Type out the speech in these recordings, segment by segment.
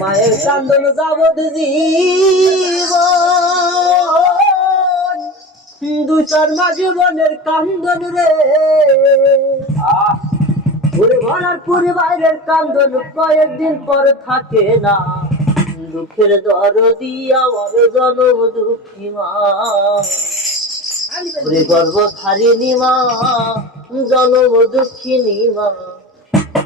মায়ের কান্দন যাবত জীবন। দু চার মা জীবনের কান্দন রে। ঘুরে ভরার পুরে কান্দন কয়েকদিন পর থাকে না। দুঃখের দরদি আমার জনম দুঃখী মা। গর্ব ধারিণী মা জনম দুঃখিনী মা।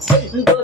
Sinh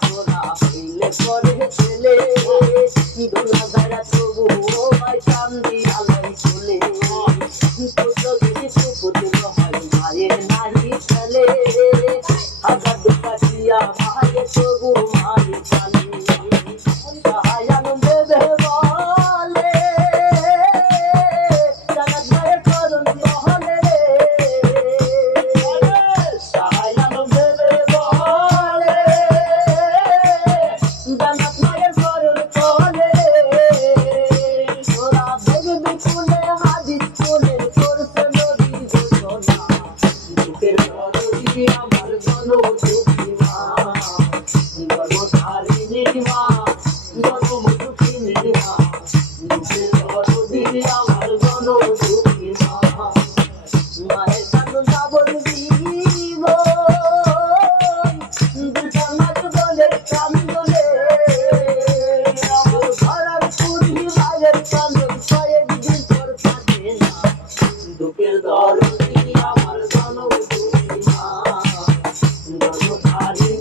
জান্নাত মায়ের ঘরের তলে তোরা দেখবি কোনে হাদিস কোনে করছে নদী ঘোষণা বুকের ঘর আমার জনতা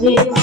Jesus.